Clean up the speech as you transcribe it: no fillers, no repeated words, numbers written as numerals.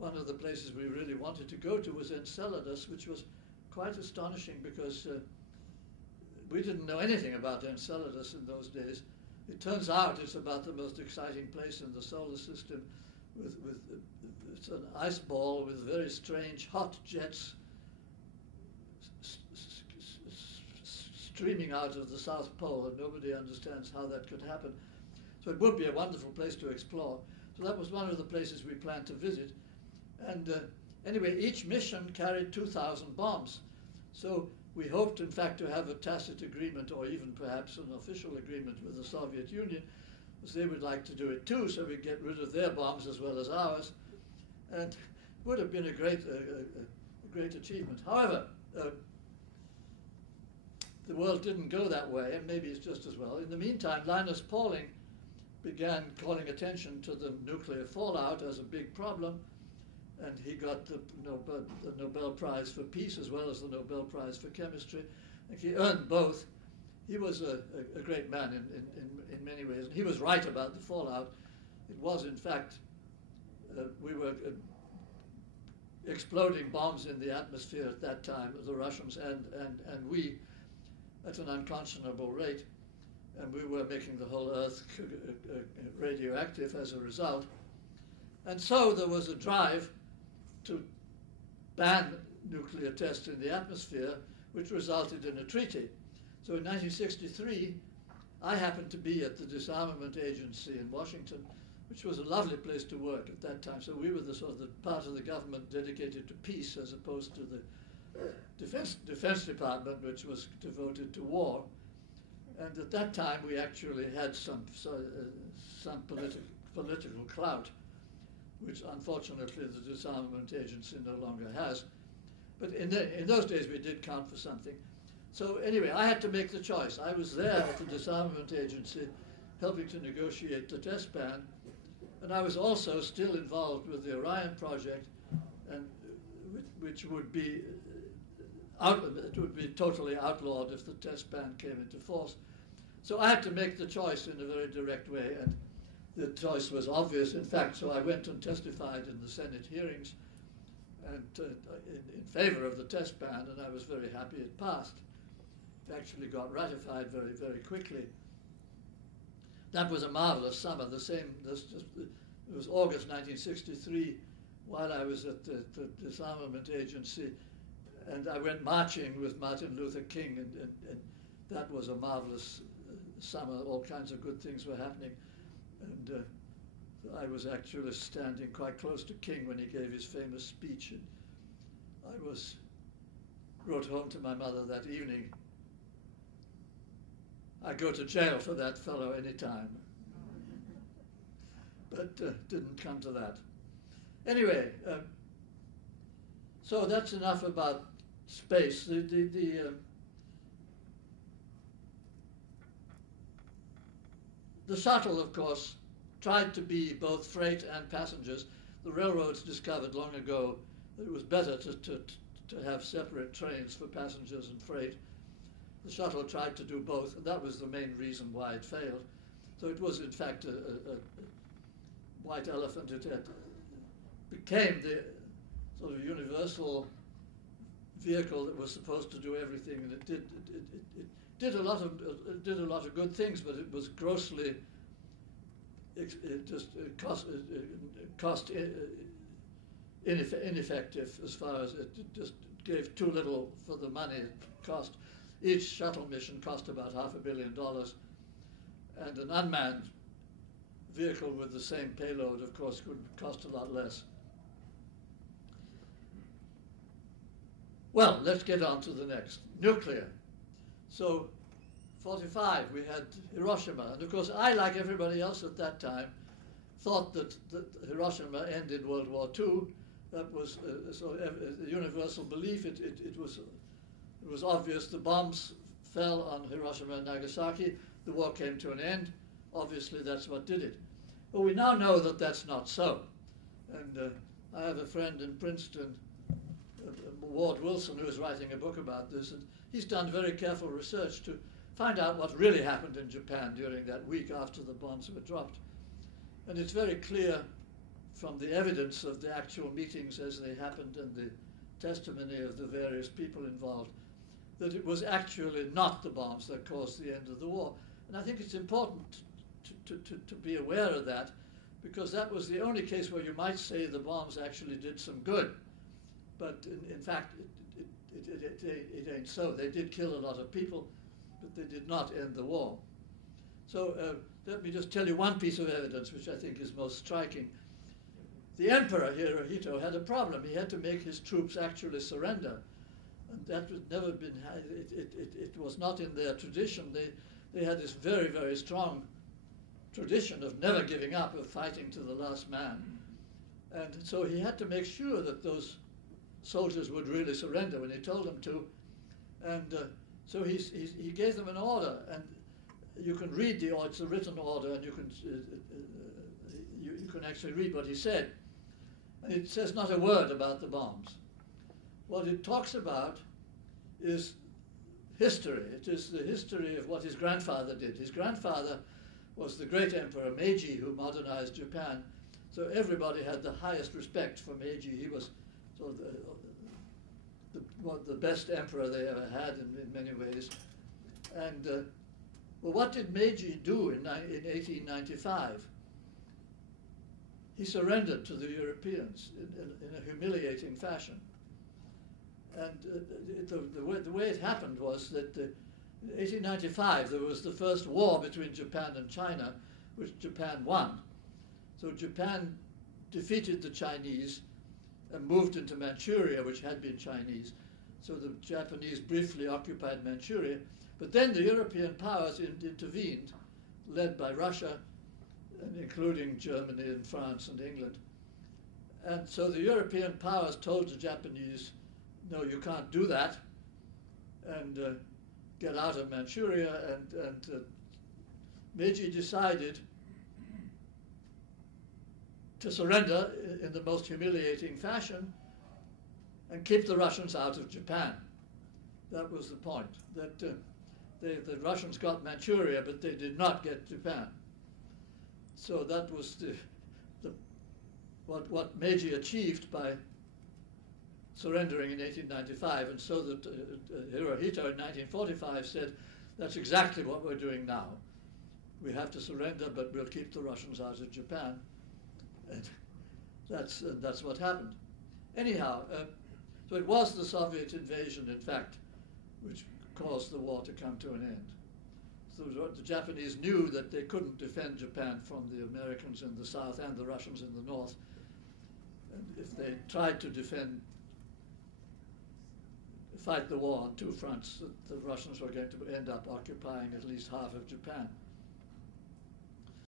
one of the places we really wanted to go to was Enceladus, which was quite astonishing because we didn't know anything about Enceladus in those days. It turns out it's about the most exciting place in the solar system. It's an ice ball with very strange hot jets streaming out of the South Pole, and nobody understands how that could happen. So it would be a wonderful place to explore. So that was one of the places we planned to visit. And anyway, each mission carried 2,000 bombs. So we hoped, in fact, to have a tacit agreement, or even perhaps an official agreement with the Soviet Union, because they would like to do it too, so we'd get rid of their bombs as well as ours. And it would have been a great achievement. However, the world didn't go that way, and maybe it's just as well. In the meantime, Linus Pauling began calling attention to the nuclear fallout as a big problem, and he got the Nobel Prize for Peace as well as the Nobel Prize for Chemistry. And he earned both. He was a great man in many ways, and he was right about the fallout. It was, in fact, we were exploding bombs in the atmosphere at that time, the Russians and we, at an unconscionable rate, and we were making the whole Earth radioactive as a result. And so there was a drive to ban nuclear tests in the atmosphere, which resulted in a treaty. So in 1963, I happened to be at the Disarmament Agency in Washington, which was a lovely place to work at that time. So we were the sort of the part of the government dedicated to peace, as opposed to the Defense Department, which was devoted to war. And at that time, we actually had some political clout, which unfortunately the Disarmament Agency no longer has. But in those days, we did count for something. So anyway, I had to make the choice. I was there at the Disarmament Agency helping to negotiate the test ban, and I was also still involved with the Orion project, and which would be it would be totally outlawed if the test ban came into force. So I had to make the choice in a very direct way, and the choice was obvious, in fact. So I went and testified in the Senate hearings and in favor of the test ban, and I was very happy it passed. It actually got ratified very, very quickly. That was a marvelous summer. It was August 1963, while I was at the Disarmament Agency, and I went marching with Martin Luther King, and that was a marvelous summer. All kinds of good things were happening, and I was actually standing quite close to King when he gave his famous speech, and I wrote home to my mother that evening, "I go to jail for that fellow any time." But didn't come to that. Anyway, so that's enough about space. The shuttle, of course, tried to be both freight and passengers. The railroads discovered long ago that it was better to have separate trains for passengers and freight. The shuttle tried to do both, and that was the main reason why it failed. So it was, in fact, a white elephant. It became the sort of universal vehicle that was supposed to do everything, and it did a lot of good things, but it was grossly cost ineffective, as far as it just gave too little for the money it cost. Each shuttle mission cost about $500 million, and an unmanned vehicle with the same payload, of course, could cost a lot less. Well, let's get on to the next. Nuclear. So, 1945, we had Hiroshima. And of course, I, like everybody else at that time, thought that Hiroshima ended World War II. That was a universal belief. It was obvious. The bombs fell on Hiroshima and Nagasaki. The war came to an end. Obviously, that's what did it. But we now know that that's not so. And I have a friend in Princeton, Ward Wilson, who is writing a book about this, and he's done very careful research to find out what really happened in Japan during that week after the bombs were dropped. And it's very clear from the evidence of the actual meetings as they happened and the testimony of the various people involved, that it was actually not the bombs that caused the end of the war. And I think it's important to be aware of that, because that was the only case where you might say the bombs actually did some good. But in fact, it ain't so. They did kill a lot of people, but they did not end the war. So let me just tell you one piece of evidence which I think is most striking. The emperor, Hirohito, had a problem. He had to make his troops actually surrender. And that was never been, it was not in their tradition. They had this very, very strong tradition of never giving up, of fighting to the last man. And so he had to make sure that those soldiers would really surrender when he told them to. And so he gave them an order, and you can read the order. It's a written order, and you can actually read what he said. And it says not a word about the bombs. What it talks about is history. It is the history of what his grandfather did. His grandfather was the great emperor Meiji, who modernized Japan. So everybody had the highest respect for Meiji. He was sort of the best emperor they ever had in many ways. And well, what did Meiji do in 1895? He surrendered to the Europeans in a humiliating fashion. And the way it happened was that in 1895 there was the first war between Japan and China, which Japan won. So Japan defeated the Chinese and moved into Manchuria, which had been Chinese. So the Japanese briefly occupied Manchuria. But then the European powers intervened, led by Russia, and including Germany and France and England. And so the European powers told the Japanese, no, you can't do that, and get out of Manchuria. And Meiji decided to surrender in the most humiliating fashion and keep the Russians out of Japan. That was the point, that the Russians got Manchuria, but they did not get Japan. So that was what Meiji achieved by surrendering in 1895, and so that Hirohito in 1945 said, that's exactly what we're doing now. We have to surrender, but we'll keep the Russians out of Japan. And that's what happened. Anyhow, so it was the Soviet invasion, in fact, which caused the war to come to an end. So the Japanese knew that they couldn't defend Japan from the Americans in the south and the Russians in the north. And if they tried to fight the war on two fronts, the Russians were going to end up occupying at least half of Japan.